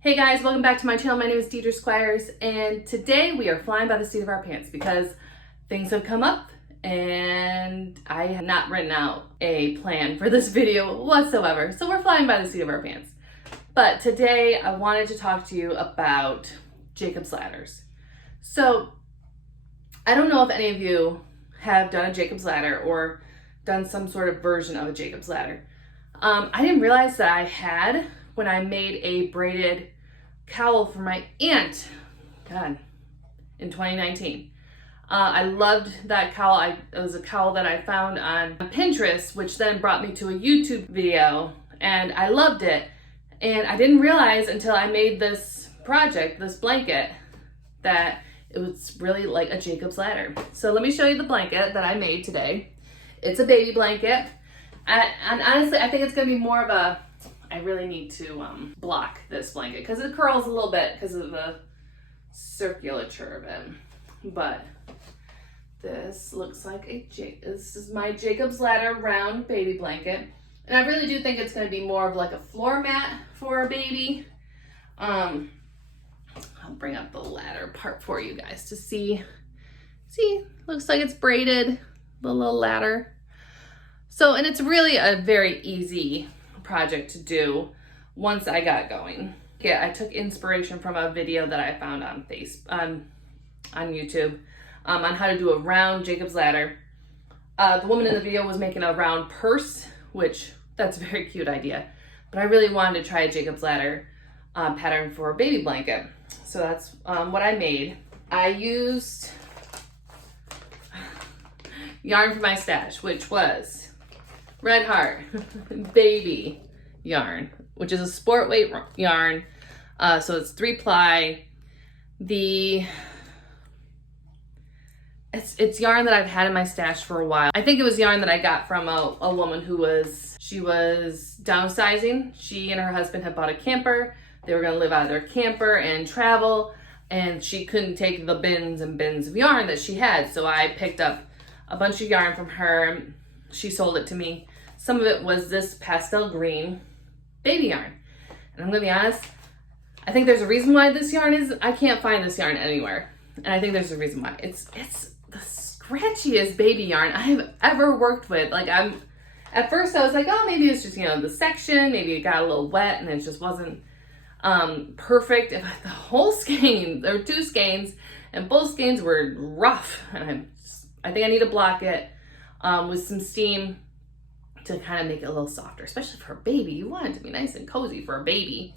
Hey guys, welcome back to my channel. My name is Deidre Squires, and today we are flying by the seat of our pants because things have come up and I have not written out a plan for this video whatsoever. So we're flying by the seat of our pants. But today I wanted to talk to you about Jacob's ladders. So I don't know if any of you have done a Jacob's ladder or done some sort of version of a Jacob's ladder. I didn't realize that I had when I made a braided cowl for my aunt, in 2019. I loved that cowl. It was a cowl that I found on Pinterest, which then brought me to a YouTube video, and I loved it. And I didn't realize until I made this project, this blanket, that it was really like a Jacob's ladder. So let me show you the blanket that I made today. It's a baby blanket. And honestly, I think it's gonna be more of a, I really need to block this blanket because it curls a little bit because of the circulature of it. But this looks like this is my Jacob's Ladder round baby blanket. And I really do think it's going to be more of like a floor mat for a baby. I'll bring up the ladder part for you guys to see. See, looks like it's braided, the little ladder. So, and it's really a very easy project to do once I got going. Yeah, I took inspiration from a video that I found on YouTube on how to do a round Jacob's ladder. The woman in the video was making a round purse, which that's a very cute idea, but I really wanted to try a Jacob's ladder pattern for a baby blanket. So that's what I made. I used yarn from my stash, which was Red Heart baby yarn, which is a sport weight yarn. So it's 3-ply. It's yarn that I've had in my stash for a while. I think it was yarn that I got from a woman who was downsizing. She and her husband had bought a camper. They were gonna live out of their camper and travel, and she couldn't take the bins and bins of yarn that she had. So I picked up a bunch of yarn from her. She sold it to me. Some of it was this pastel green baby yarn. And I'm gonna be honest, I think there's a reason why this yarn I can't find this yarn anywhere. And I think there's a reason why. It's the scratchiest baby yarn I've ever worked with. Like at first I was like, oh, maybe it's just, the section, maybe it got a little wet and it just wasn't perfect. And the whole skein, there were 2 skeins and both skeins were rough. And I think I need to block it with some steam to kind of make it a little softer, especially for a baby. You want it to be nice and cozy for a baby.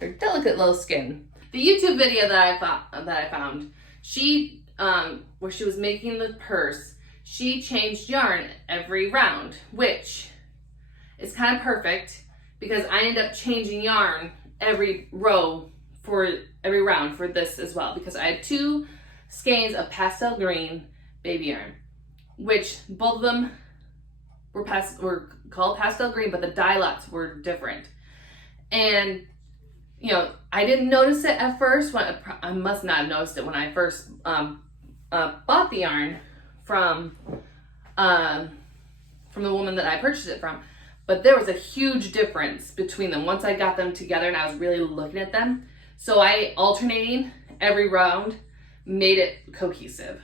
They're delicate little skin. The YouTube video that I found, she where she was making the purse, she changed yarn every round, which is kind of perfect because I end up changing yarn every row for every round for this as well, because I had 2 skeins of pastel green baby yarn, which both of them were called pastel green, but the dye lots were different. And I didn't notice it at first. I must not have noticed it when I first bought the yarn from the woman that I purchased it from. But there was a huge difference between them once I got them together and I was really looking at them. So I alternating every round made it cohesive.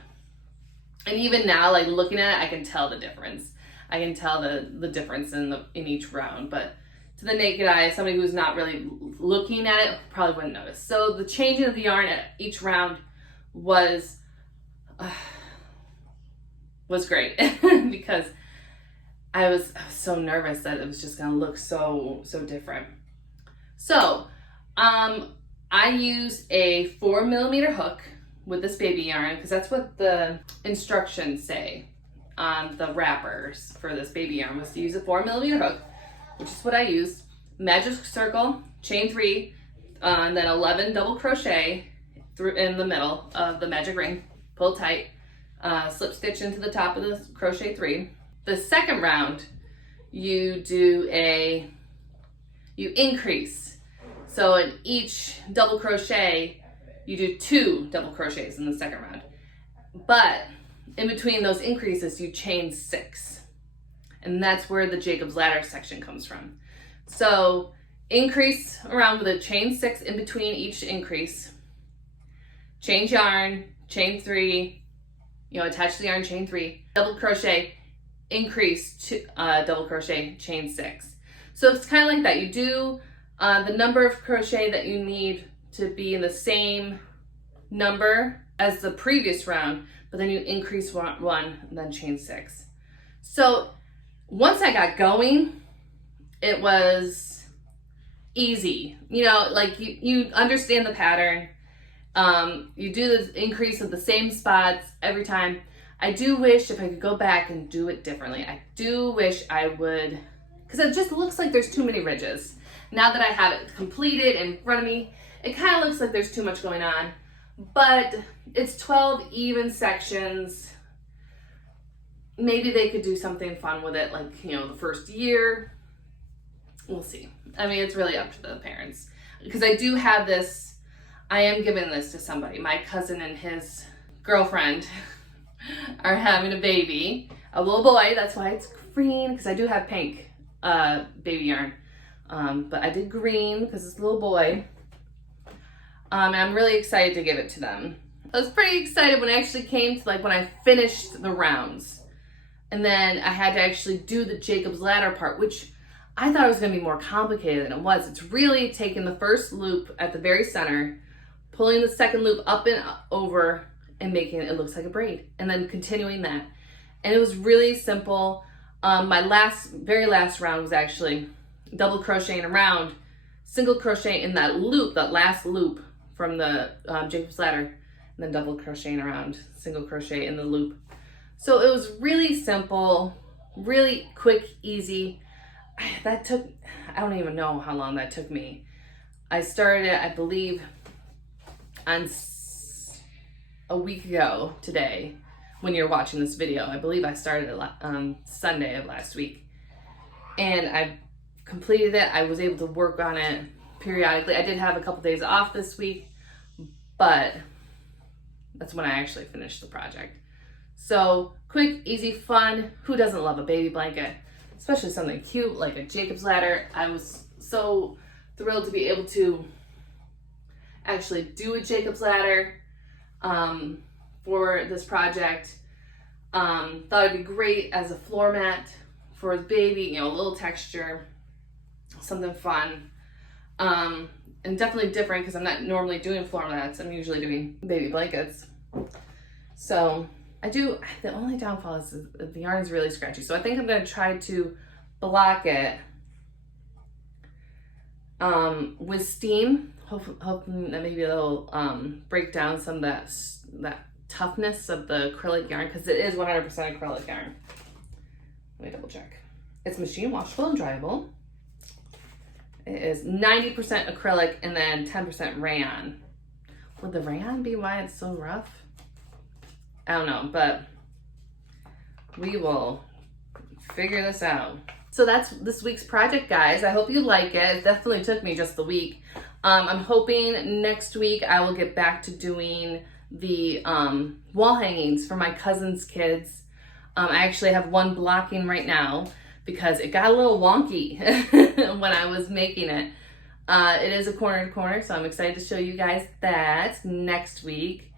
And even now, like looking at it, I can tell the difference. I can tell the difference in each round, but to the naked eye, somebody who's not really looking at it probably wouldn't notice. So the changing of the yarn at each round was great because I was so nervous that it was just gonna look so different. So I used a 4mm hook with this baby yarn because that's what the instructions say on the wrappers for this baby yarn, was to use a 4mm hook, which is what I used. Magic circle, chain 3, and then 11 double crochet through in the middle of the magic ring, pull tight, slip stitch into the top of the crochet 3. The second round, you increase. So in each double crochet, you do 2 double crochets in the second round. But in between those increases, you chain 6. And that's where the Jacob's Ladder section comes from. So increase around with a chain 6 in between each increase, change yarn, chain 3, attach the yarn, chain 3, double crochet, increase to double crochet, chain 6. So it's kind of like that. You do the number of crochet that you need to be in the same number as the previous round, but then you increase one and then chain 6. So once I got going, it was easy. Like you understand the pattern. You do the increase of the same spots every time. I do wish if I could go back and do it differently. I do wish I would, because it just looks like there's too many ridges. Now that I have it completed in front of me, it kind of looks like there's too much going on, but it's 12 even sections. Maybe they could do something fun with it, like, the first year. We'll see. I mean, it's really up to the parents, because I do have this, I am giving this to somebody. My cousin and his girlfriend are having a baby, a little boy. That's why it's green, because I do have pink baby yarn. But I did green because it's a little boy. And I'm really excited to give it to them. I was pretty excited when it actually came to when I finished the rounds. And then I had to actually do the Jacob's Ladder part, which I thought it was going to be more complicated than it was. It's really taking the first loop at the very center, pulling the second loop up and over, and making it look like a braid, and then continuing that. And it was really simple. My very last round was actually double crocheting around, single crochet in that loop, that last loop from the Jacob's Ladder, and then double crocheting around, single crochet in the loop. So it was really simple, really quick, easy. That took, I don't even know how long that took me. I started it, I believe, on a week ago today, when you're watching this video. I believe I started it on Sunday of last week. And I completed it. I was able to work on it periodically. I did have a couple days off this week, but that's when I actually finished the project. So quick, easy, fun. Who doesn't love a baby blanket? Especially something cute like a Jacob's Ladder. I was so thrilled to be able to actually do a Jacob's Ladder for this project. Thought it'd be great as a floor mat for the baby, a little texture, something fun. And definitely different, because I'm not normally doing floor mats. I'm usually doing baby blankets. So the only downfall is the yarn is really scratchy. So I think I'm going to try to block it with steam, hoping that maybe it'll break down some of that toughness of the acrylic yarn, because it is 100% acrylic yarn. Let me double check. It's machine washable and dryable. It is 90% acrylic and then 10% rayon. Would the rayon be why it's so rough? I don't know, but we will figure this out. So that's this week's project, guys. I hope you like it. It definitely took me just the week. I'm hoping next week I will get back to doing the wall hangings for my cousin's kids. I actually have one blocking right now because it got a little wonky when I was making it. It is a corner to corner, so I'm excited to show you guys that next week.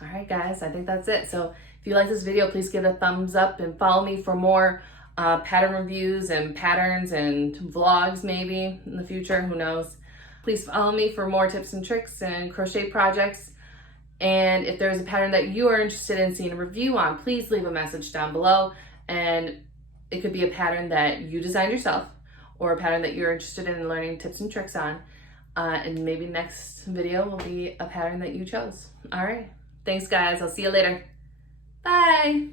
All right, guys, I think that's it. So if you like this video, please give it a thumbs up and follow me for more pattern reviews and patterns and vlogs maybe in the future, who knows. Please follow me for more tips and tricks and crochet projects. And if there's a pattern that you are interested in seeing a review on, please leave a message down below. And it could be a pattern that you designed yourself or a pattern that you're interested in learning tips and tricks on. And maybe next video will be a pattern that you chose. All right. Thanks, guys. I'll see you later. Bye.